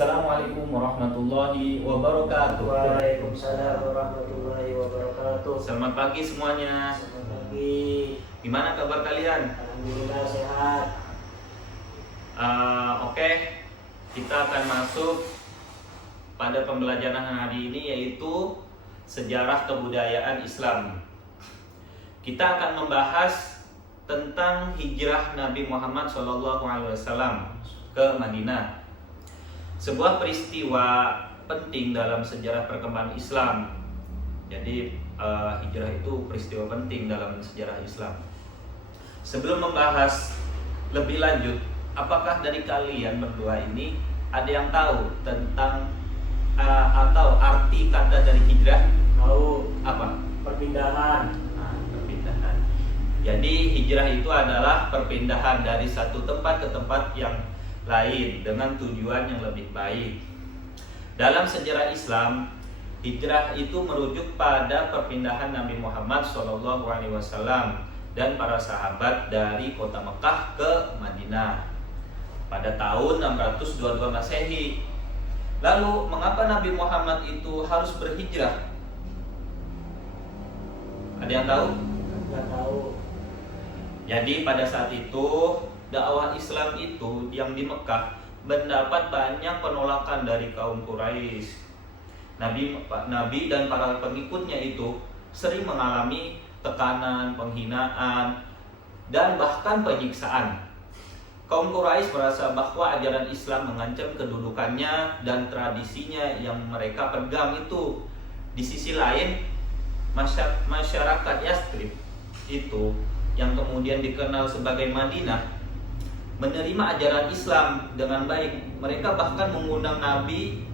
Assalamualaikum warahmatullahi wabarakatuh. Waalaikumsalam warahmatullahi wabarakatuh. Selamat pagi semuanya. Selamat pagi. Gimana kabar kalian? Alhamdulillah sehat. Oke, kita akan masuk pada pembelajaran hari ini, yaitu sejarah kebudayaan Islam. Kita akan membahas tentang hijrah Nabi Muhammad SAW ke Madinah. Sebuah peristiwa penting dalam sejarah perkembangan Islam. Jadi hijrah itu peristiwa penting dalam sejarah Islam. Sebelum membahas lebih lanjut, apakah dari kalian berdua ini ada yang tahu tentang atau arti kata dari hijrah? Tahu. Apa? Perpindahan. Perpindahan. Jadi hijrah itu adalah perpindahan dari satu tempat ke tempat yang lain dengan tujuan yang lebih baik. Dalam sejarah Islam, hijrah itu merujuk pada perpindahan Nabi Muhammad SAW dan para sahabat dari kota Mekah ke Madinah pada tahun 622 Masehi. Lalu, mengapa Nabi Muhammad itu harus berhijrah? Ada yang tahu? Nggak tahu. Jadi pada saat itu dakwah Islam itu yang di Mekah mendapat banyak penolakan dari kaum Quraisy. Nabi dan para pengikutnya itu sering mengalami tekanan, penghinaan, dan bahkan penyiksaan. Kaum Quraisy merasa bahwa ajaran Islam mengancam kedudukannya dan tradisinya yang mereka pegang itu. Di sisi lain, masyarakat Yathrib itu yang kemudian dikenal sebagai Madinah menerima ajaran Islam dengan baik. Mereka bahkan mengundang Nabi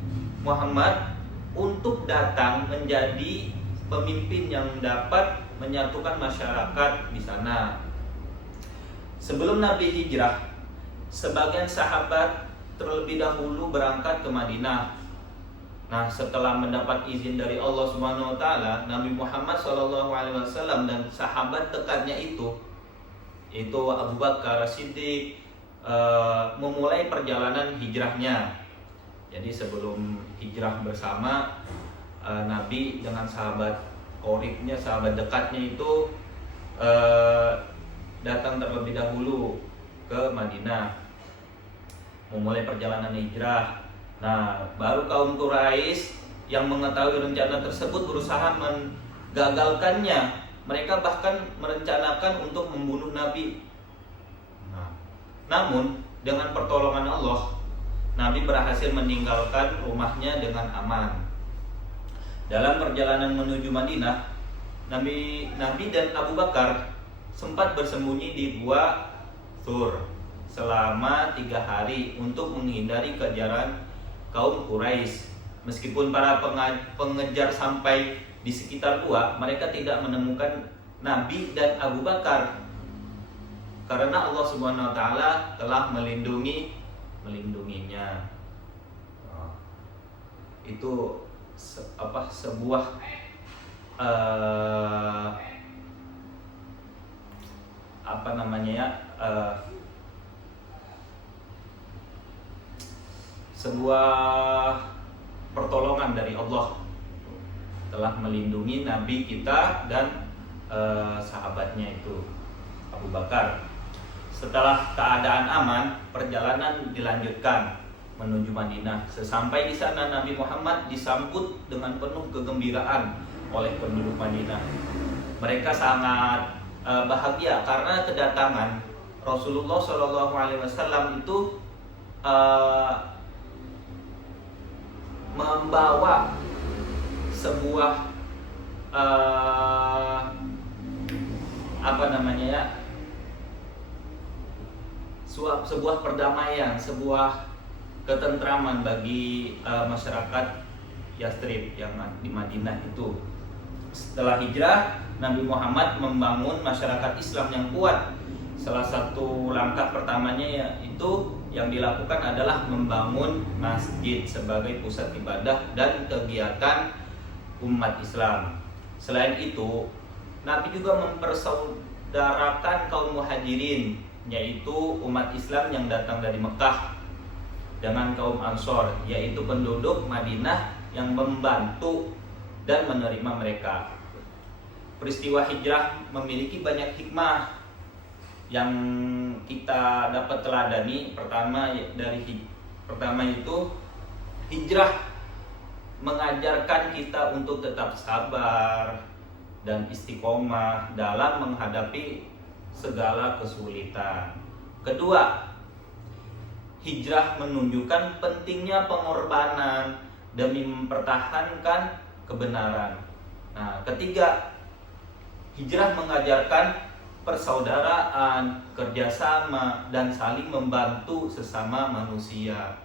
Muhammad untuk datang menjadi pemimpin yang dapat menyatukan masyarakat di sana. Sebelum Nabi hijrah, sebagian sahabat terlebih dahulu berangkat ke Madinah. Nah, setelah mendapat izin dari Allah Subhanahu wa taala, Nabi Muhammad SAW dan sahabat dekatnya itu Abu Bakar As-Siddiq memulai perjalanan hijrahnya. Jadi sebelum hijrah bersama, Nabi dengan sahabat qoribnya, sahabat dekatnya itu datang terlebih dahulu ke Madinah, memulai perjalanan hijrah. Nah, baru kaum Quraisy yang mengetahui rencana tersebut berusaha menggagalkannya. Mereka bahkan merencanakan untuk membunuh Nabi. Namun, dengan pertolongan Allah, Nabi berhasil meninggalkan rumahnya dengan aman. Dalam perjalanan menuju Madinah, Nabi dan Abu Bakar sempat bersembunyi di Gua Thur selama 3 hari untuk menghindari kejaran kaum Quraisy. Meskipun para pengejar sampai di sekitar gua, mereka tidak menemukan Nabi dan Abu Bakar karena Allah Subhanahu wa taala telah melindunginya. Itu sebuah sebuah pertolongan dari Allah, telah melindungi Nabi kita dan sahabatnya itu Abu Bakar. Setelah keadaan aman, perjalanan dilanjutkan menuju Madinah. Sesampai di sana, Nabi Muhammad disambut dengan penuh kegembiraan oleh penduduk Madinah. Mereka sangat bahagia karena kedatangan Rasulullah SAW itu membawa sebuah sebuah perdamaian, sebuah ketentraman bagi masyarakat Yathrib yang di Madinah itu. Setelah hijrah, Nabi Muhammad membangun masyarakat Islam yang kuat. Salah satu langkah pertamanya yaitu yang dilakukan adalah membangun masjid sebagai pusat ibadah dan kegiatan umat Islam. Selain itu, Nabi juga mempersaudarakan kaum muhajirin, yaitu umat Islam yang datang dari Mekah. dengan kaum Ansor, yaitu penduduk Madinah yang membantu dan menerima mereka. Peristiwa hijrah memiliki banyak hikmah yang kita dapat teladani. Pertama itu hijrah mengajarkan kita untuk tetap sabar dan istiqomah dalam menghadapi segala kesulitan. Kedua, hijrah menunjukkan pentingnya pengorbanan demi mempertahankan kebenaran. Nah, ketiga, hijrah mengajarkan persaudaraan, kerjasama, dan saling membantu sesama manusia.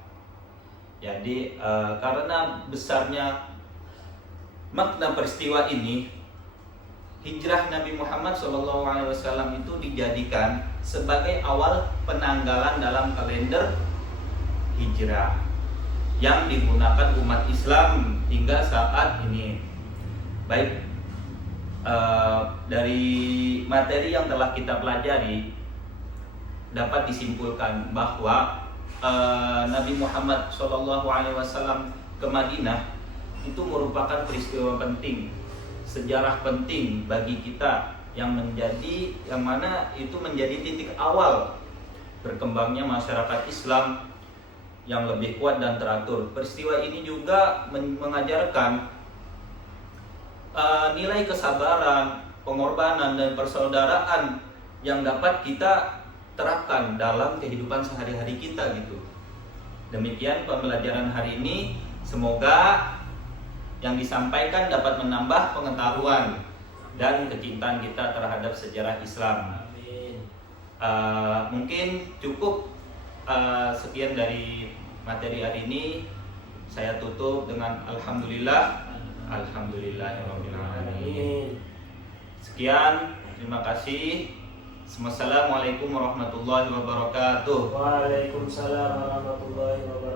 Jadi karena besarnya makna peristiwa ini, hijrah Nabi Muhammad SAW itu dijadikan sebagai awal penanggalan dalam kalender hijrah yang digunakan umat Islam hingga saat ini. Baik, dari materi yang telah kita pelajari dapat disimpulkan bahwa Nabi Muhammad SAW ke Madinah itu merupakan peristiwa penting, sejarah penting bagi kita yang mana itu menjadi titik awal berkembangnya masyarakat Islam yang lebih kuat dan teratur. Peristiwa ini juga mengajarkan nilai kesabaran, pengorbanan, dan persaudaraan yang dapat kita terapkan dalam kehidupan sehari-hari kita gitu. Demikian pembelajaran hari ini, semoga yang disampaikan dapat menambah pengetahuan dan kecintaan kita terhadap sejarah Islam. Amin. Mungkin cukup sekian dari materi hari ini. Saya tutup dengan alhamdulillah. Alhamdulillahirabbil alamin. Sekian, terima kasih. Assalamualaikum warahmatullahi wabarakatuh. Waalaikumsalam warahmatullahi wabarakatuh.